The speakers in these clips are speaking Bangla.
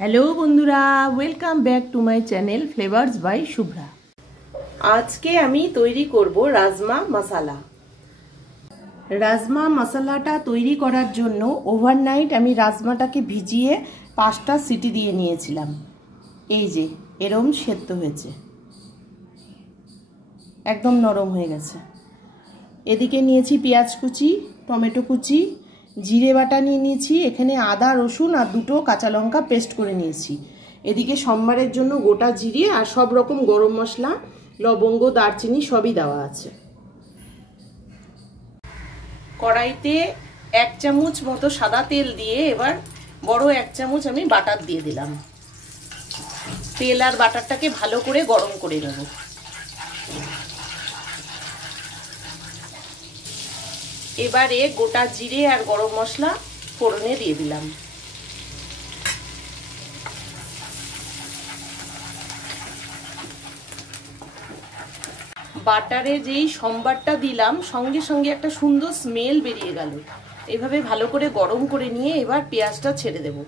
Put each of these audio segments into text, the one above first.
হ্যালো বন্ধুরা, welcome back to my channel flavours by Shubhra. আজকে আমি তৈরি করব রাজমা মশলা। রাজমা মশলাটা তৈরি করার জন্য ওভারনাইট আমি রাজমাটাকে ভিজিয়ে 5টা সিটি দিয়ে নিয়েছিলাম। এই যে এরম সেদ্ধ হয়েছে, একদম নরম হয়ে গেছে। এদিকে নিয়েছি পেঁয়াজ কুচি, টমেটো কুচি, জিরে বাটা নিয়ে নিয়েছি, এখানে আদা রসুন আর 2টো কাঁচা লঙ্কা পেস্ট করে নিয়েছি। এদিকে সম্বারের জন্য গোটা জিরে আর সব রকম গরম মশলা, লবঙ্গ, দারচিনি সবই দেওয়া আছে। কড়াইতে 1 চামচ মতো সাদা তেল দিয়ে এবার বড় 1 চামচ আমি বাটার দিয়ে দিলাম। তেল আর বাটারটাকে ভালো করে গরম করে নেব। এবারে গোটা জিরে আর গরম মশলা ফোড়নে দিয়ে দিলাম। বাটারে যেই সম্বারটা দিলাম সঙ্গে সঙ্গে একটা সুন্দর স্মেল বেরিয়ে গেল। এইভাবে ভালো করে গরম করে নিয়ে এবার পেঁয়াজটা ছেড়ে দেব।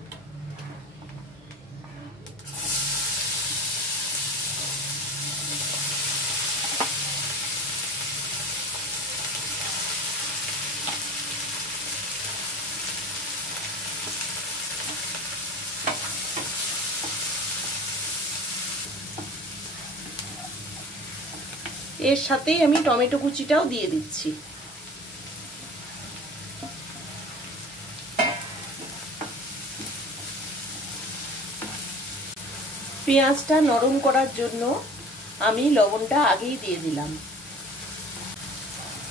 এর সাথেই আমি টমেটো কুচিটাও দিয়ে দিচ্ছি। পেঁয়াজটা নরম করার জন্য আমি লবণটা আগেই দিয়ে দিলাম।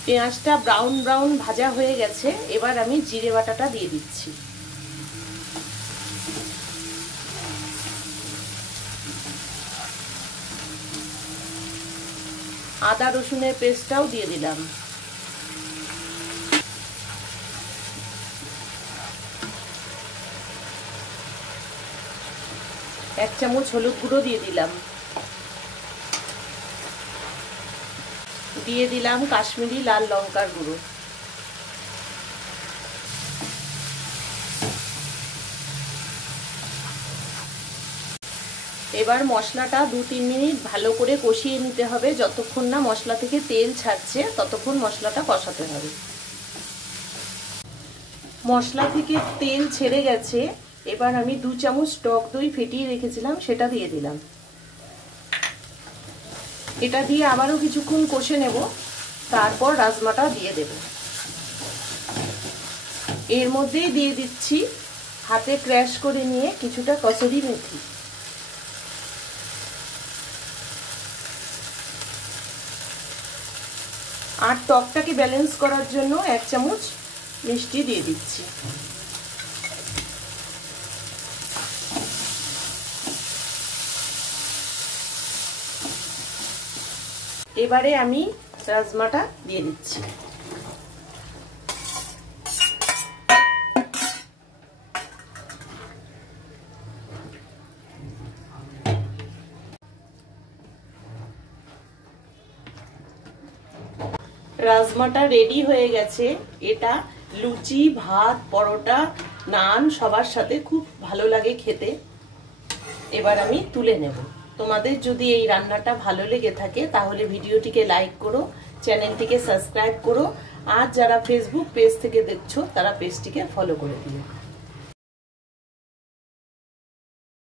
পেঁয়াজটা ব্রাউন ব্রাউন ভাজা হয়ে গেছে, এবার আমি জিরে বাটাটা দিয়ে দিচ্ছি। আদা রসুনের পেস্টটাও দিয়ে দিলাম। এক চামচ হলুদ গুঁড়ো দিয়ে দিলাম। দিয়ে দিলাম কাশ্মীরি লাল লঙ্কার গুঁড়ো। এবার মশলাটা 2-3 মিনিট ভালো করে কষিয়ে নিতে হবে। যতক্ষণ না মশলা থেকে তেল ছাড়ছে ততক্ষণ মশলাটা কষাতে হবে। মশলা থেকে তেল ছেড়ে গেছে, এবার আমি 2 চামচ টক দই ফেটিয়ে রেখেছিলাম সেটা দিয়ে দিলাম। এটা দিয়ে আবারও কিছুক্ষণ কষে নেব, তারপর রাজমাটা দিয়ে দেব। এর মধ্যেই দিয়ে দিচ্ছি হাতে ক্র্যাশ করে নিয়ে কিছুটা কসুরি মেথি। আর টকটাকে ব্যালেন্স করার জন্য 1 চামচ মিষ্টি দিয়ে দিচ্ছি। এবারে আমি রাজমাটা দিয়ে দিচ্ছি। রাজমাটা রেডি হয়ে গেছে। এটা লুচি, ভাত, পরোটা, নান সবার সাথে খুব ভালো লাগে খেতে। এবার আমি তুলে নেব। তোমাদের যদি এই রান্নাটা ভালো লেগে থাকে তাহলে ভিডিওটিকে লাইক করো, চ্যানেলটিকে সাবস্ক্রাইব করো, আর যারা ফেসবুক পেজ থেকে দেখছো তারা পেজটিকে ফলো করে দিও।